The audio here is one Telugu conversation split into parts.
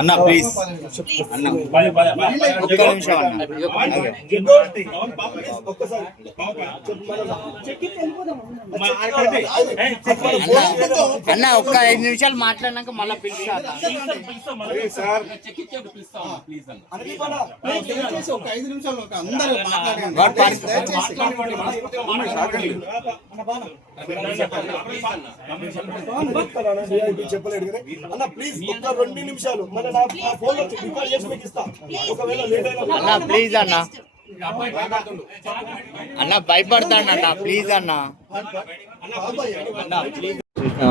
అన్న ప్లీజ్ అన్న ఒక్క నిమిషం అన్న ఒక్క 5 నిమిషాలు మాట్లాడినాక మళ్ళీ పిలుస్తాను. చెప్పలేదు అన్న ప్లీజ్ ఒక్క 2 నిమిషాలు మన నా ఫోన్ లో రికార్డ్ చేసి మీకు ఇస్తా. ఒకవేళ లేట్ అయినా అన్న ప్లీజ్ అన్న అన్న భయపడతాను అన్న ప్లీజ్ అన్న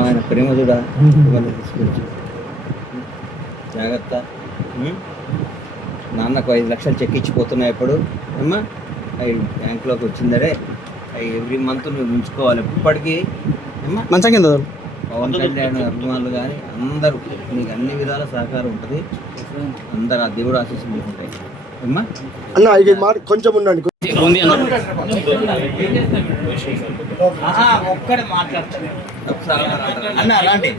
ఆయన ప్రేమ చూడ జాగ్రత్త. నాన్నకు 5 లక్షలు చెక్ ఇచ్చిపోతున్నాయి. ఎప్పుడు అమ్మా అవి బ్యాంకులోకి వచ్చిందరే అవి ఎవ్రీ మంత్ నువ్వు ఉంచుకోవాలి. ఇప్పటికీ అమ్మా మంచం కింద పవన్ కళ్యాణ్ అభిమానులు కానీ అందరూ నీకు అన్ని విధాల సహకారం ఉంటుంది. అందరు ఆ దేవుడు ఆశీస్సులు ఉంటాయి అమ్మా. అన్న ఇది మాట కొంచెం ఉండండి. అన్న అలాంటి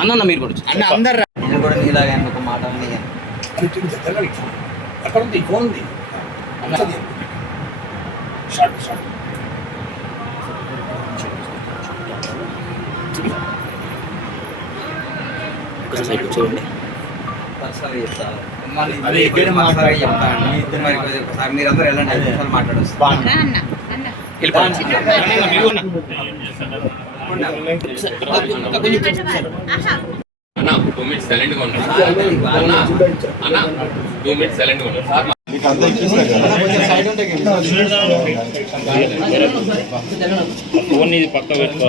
అన్న మీరు కూడా అన్న అందరు నేను కూడా నీలాగా ఒక మాట అక్కడ ఉంది ఫోన్ ఉంది. చూడండి ఒకసారి మీరందరూ వెళ్ళండి. మాట్లాడొచ్చు అన్న 2 మినిట్స్ సైలెంట్ గా ఉండండి. అన్న 2 మినిట్స్ సైలెంట్ గా ఉండండి. పక్క పెట్టుకో.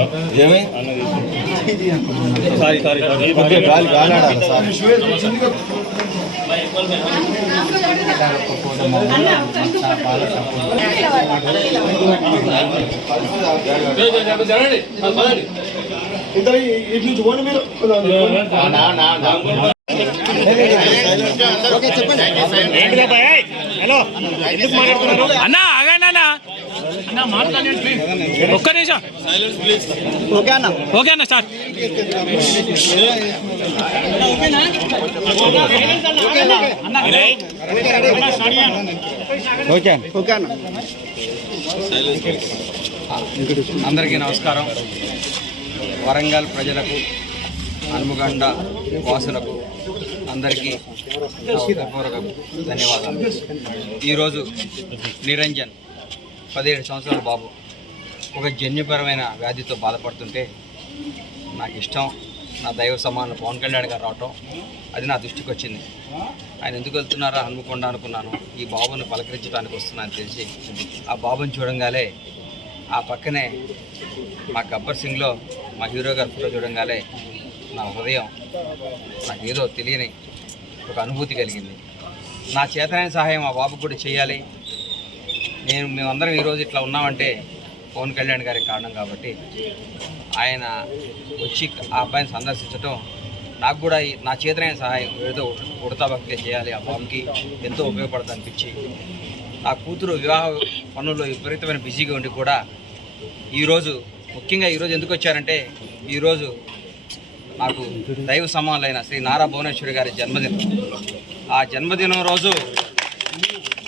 ఇటు నుంచి పోండి మీరు. హలో అన్న ఆగండి అన్న అన్న మాట్లాడండి ప్లీజ్. ఒక్క నిమిషం ఓకే అన్న. ఓకే అన్న స్టార్ట్. ఓకే ఓకే అన్న. అందరికీ నమస్కారం. వరంగల్ ప్రజలకు, హనుమకొండ వాసులకు అందరికీ హృదయపూర్వక ధన్యవాదాలు. ఈరోజు నిరంజన్ 17 సంవత్సరాల బాబు ఒక జన్యుపరమైన వ్యాధితో బాధపడుతుంటే నాకు ఇష్టం, నా దైవ సమానం పవన్ కళ్యాణ్ గారు రావటం అది నా దృష్టికి వచ్చింది. ఆయన ఎందుకు వెళ్తున్నారా హనుమకొండ అనుకున్నాను. ఈ బాబుని పలకరించడానికి వస్తున్నాను తెలిసి ఆ బాబుని చూడంగానే ఆ పక్కనే మా గబ్బర్ సింగ్లో మా హీరో గారు ఫోటో చూడంగానే నా హృదయం నాకు ఏదో తెలియని ఒక అనుభూతి కలిగింది. నా చేతనైన సహాయం ఆ బాబుకు కూడా చేయాలి. మేమందరం ఈరోజు ఇట్లా ఉన్నామంటే పవన్ కళ్యాణ్ గారికి కారణం కాబట్టి ఆయన వచ్చి ఆ అబ్బాయిని సందర్శించడం నాకు కూడా నా చేతనైన సహాయం ఏదో ఉడతా భక్తిగా చేయాలి. ఆ బాబుకి ఎంతో ఉపయోగపడుతుంది అనిపించి నా కూతురు వివాహ పనుల్లో విపరీతమైన బిజీగా ఉండి కూడా ఈరోజు ముఖ్యంగా ఈరోజు ఎందుకు వచ్చారంటే ఈరోజు నాకు దైవ సమానులైన శ్రీ నారా భువనేశ్వరి గారి జన్మదినం. ఆ జన్మదినం రోజు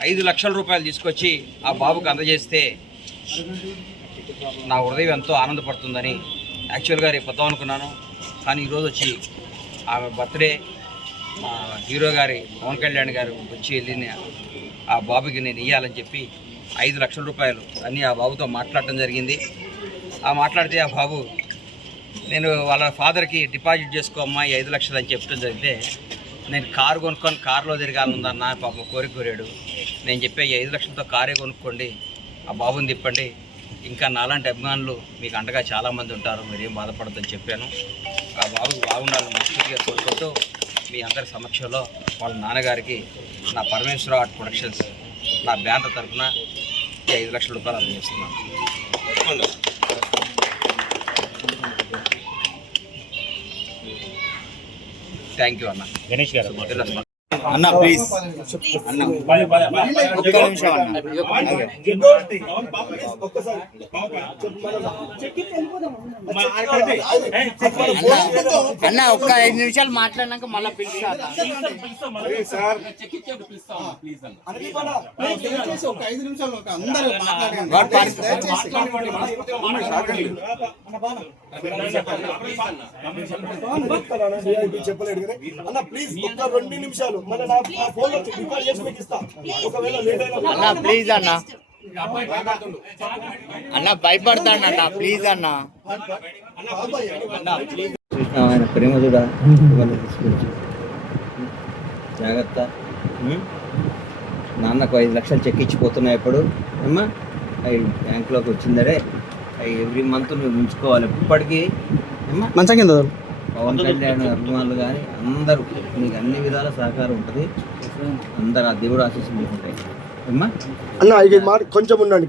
5 లక్షల రూపాయలు తీసుకొచ్చి ఆ బాబుకు అందజేస్తే నా హృదయం ఎంతో ఆనందపడుతుందని యాక్చువల్గా రేపు వద్దాం అనుకున్నాను. కానీ ఈరోజు వచ్చి ఆమె బర్త్డే మా హీరో గారి పవన్ కళ్యాణ్ గారు వచ్చి వెళ్ళిన ఆ బాబుకి నేను ఇవ్వాలని చెప్పి 5 లక్షల రూపాయలు అన్నీ ఆ బాబుతో మాట్లాడటం జరిగింది. ఆ మాట్లాడితే ఆ బాబు నేను వాళ్ళ ఫాదర్కి డిపాజిట్ చేసుకోమ్మా ఈ 5 లక్షలు అని చెప్పడం జరిగితే నేను కారు కొనుక్కొని కారులో తిరగాలనుందన్న పాపం కోరాడు. నేను చెప్పే ఈ 5 లక్షలతో కారే కొనుక్కోండి, ఆ బాబుని తిప్పండి, ఇంకా నాలాంటి అభిమానులు మీకు అండగా చాలామంది ఉంటారు, మీరేం బాధపడద్దని చెప్పాను. ఆ బాబుకి బాగుండాలని మనస్ఫూర్తిగా కోరుకుంటూ మీ అందరి సమక్షంలో వాళ్ళ నాన్నగారికి నా పరమేశ్వర ఆర్ట్ ప్రొడక్షన్స్ నా బ్యానర్ తరఫున ఈ 5 లక్షల రూపాయలు అందజేస్తున్నాను. థ్యాంక్ యూ అన్న. గణేష్ గారు అన్న ప్లీజ్ అన్న ఒక్క నిమిషం అన్న ఒక్కసారి అన్న ఒక్క 5 నిమిషాలు మాట్లాడినాక మళ్ళీ పిలుస్తా అన్న. వాడు చెప్పలేడు కానీ అన్న ప్లీజ్ ఒక్క 2 నిమిషాలు మన నా ఫోన్ లో రికార్డ్ చేసి మీకు ఇస్తా. ఒకవేళ లేట్ అయినా అన్న ప్లీజ్ అన్న అన్న భయపడతాడు అన్న ప్లీజ్ అన్న ఆయన ప్రేమ చూడ తీసుకొచ్చి జాగ్రత్త. నాన్నకు 5 లక్షలు చెక్ ఇచ్చిపోతున్నాయి ఇప్పుడు అమ్మా. అవి బ్యాంకులోకి వచ్చిందరే అవి ఎవ్రీ మంత్ నువ్వు ఉంచుకోవాలి. ఇప్పటికీ అమ్మా మంచం కింద పవన్ కళ్యాణ్ అభిమానులు కానీ అందరూ నీకు అన్ని విధాల సహకారం ఉంటుంది. అందరు ఆ దేవుడు ఆశీస్సులు ఉంటాయి అమ్మా. అన్న ఇది మాట కొంచెం ఉండండి.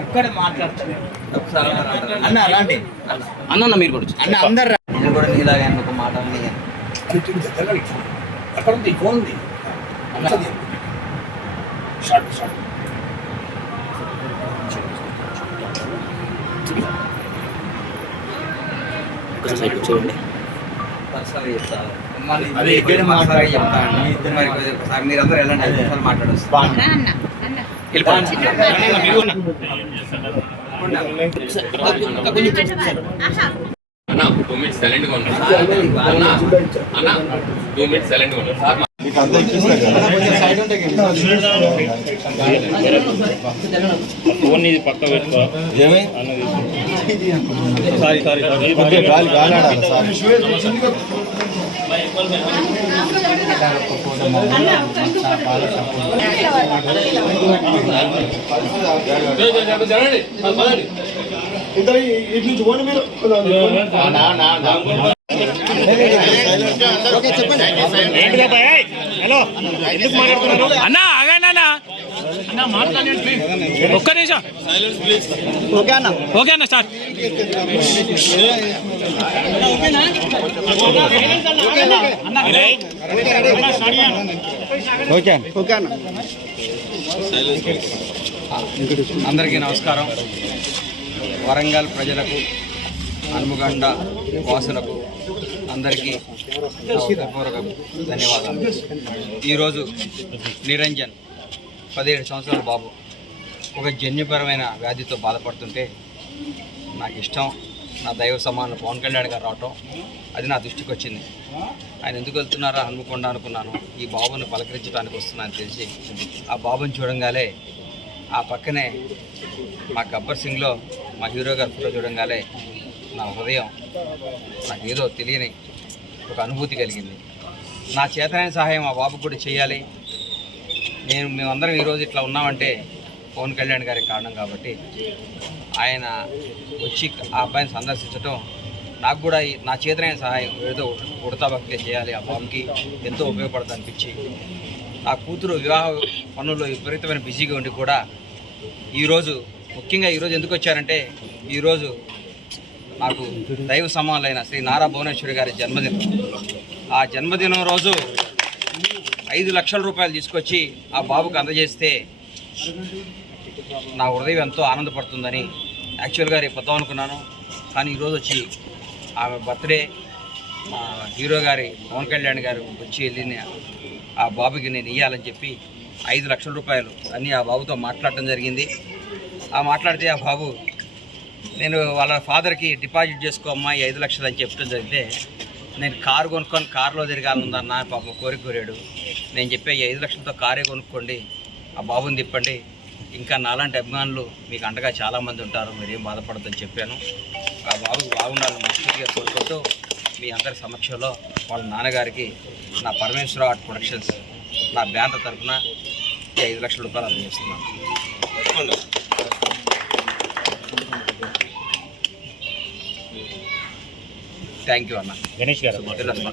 ఒక్కడే మాట్లాడతాను ఒకసారి అన్న అలాంటి అన్న మీరు కూడా అన్న అందరు నేను కూడా నీలాగా ఒక మాట అన్నీ అక్కడ ఉంది ఫోన్ ఉంది. ఒకసారి చెప్తాను ఒకసారి చెప్తాను. మరి ఒకసారి మీరందరూ వెళ్ళండి 5 నిమిషాలు మాట్లాడొస్తాను. అన్న 2 మినిట్స్ సైలెంట్ గా ఉండండి. అన్న 2 మినిట్స్ సైలెంట్ గా ఉండండి. సార్ ఫోన్ ఇది పక్క పెట్టుకో. జరగండి. ఇద్దరు ఇటు నుంచి పోండి మీరు. హలో అన్న ఆగండి అన్న అన్న మాట్లాడండి ప్లీజ్. ఒక్క నిమిషం. ఓకే అన్న స్టార్ట్. అందరికీ నమస్కారం. వరంగల్ ప్రజలకు, హనుమకొండ వాసులకు అందరికీ హృదయపూర్వక ధన్యవాదాలు. ఈరోజు నిరంజన్ 17 సంవత్సరాల బాబు ఒక జన్యుపరమైన వ్యాధితో బాధపడుతుంటే నాకు ఇష్టం, నా దైవ సమాన పవన్ కళ్యాణ్ గారు రావటం అది నా దృష్టికి వచ్చింది. ఆయన ఎందుకు వెళ్తున్నారా హనుమకొండ అనుకున్నాను. ఈ బాబుని పలకరించడానికి వస్తున్నాను తెలిసి ఆ బాబుని చూడంగానే ఆ పక్కనే మా గబ్బర్ సింగ్లో మా హీరో గారి ఫోటో చూడంగానే నా హృదయం నాకు ఏదో తెలియని ఒక అనుభూతి కలిగింది. నా చేతనైన సహాయం ఆ బాబుకు కూడా చేయాలి. మేమందరం ఈరోజు ఇట్లా ఉన్నామంటే పవన్ కళ్యాణ్ గారికి కారణం కాబట్టి ఆయన వచ్చి ఆ అబ్బాయిని సందర్శించడం నాకు కూడా నా చేతనైన సహాయం ఏదో ఉడతా భక్తిగా చేయాలి. ఆ బాబుకి ఎంతో ఉపయోగపడుతుంది అనిపించి నా కూతురు వివాహ పనుల్లో విపరీతమైన బిజీగా ఉండి కూడా ఈరోజు ముఖ్యంగా ఈరోజు ఎందుకు వచ్చారంటే ఈరోజు నాకు దైవ సమానులైన శ్రీ నారా భువనేశ్వరి గారి జన్మదినం. ఆ జన్మదినం రోజు 5 లక్షల రూపాయలు తీసుకొచ్చి ఆ బాబుకు అందజేస్తే నా హృదయం ఎంతో ఆనందపడుతుందని యాక్చువల్గా రేపు వద్దాం అనుకున్నాను. కానీ ఈరోజు వచ్చి ఆమె బర్త్డే మా హీరో గారి పవన్ కళ్యాణ్ గారు వచ్చి వెళ్ళిన ఆ బాబుకి నేను ఇవ్వాలని చెప్పి 5 లక్షల రూపాయలు అన్నీ ఆ బాబుతో మాట్లాడటం జరిగింది. ఆ మాట్లాడితే ఆ బాబు నేను వాళ్ళ ఫాదర్కి డిపాజిట్ చేసుకోమ్మా ఈ 5 లక్షలు అని చెప్పడం జరిగితే నేను కారు కొనుక్కొని కారులో తిరగాలనుందన్న పాపం కోరాడు. నేను చెప్పే ఈ 5 లక్షలతో కారే కొనుక్కోండి, ఆ బాబుని తిప్పండి, ఇంకా నాలాంటి అభిమానులు మీకు అండగా చాలామంది ఉంటారు, మీరేం బాధపడద్దని చెప్పాను. ఆ బాబుకి బాగుండాలని మనస్ఫూర్తిగా కోరుకుంటూ మీ అందరి సమక్షంలో వాళ్ళ నాన్నగారికి నా పరమేశ్వర ఆర్ట్ ప్రొడక్షన్స్ నా బ్యానర్ తరఫున ఈ 5 లక్షల రూపాయలు అందజేస్తున్నాను. థ్యాంక్ యూ అన్న. గణేష్ గారు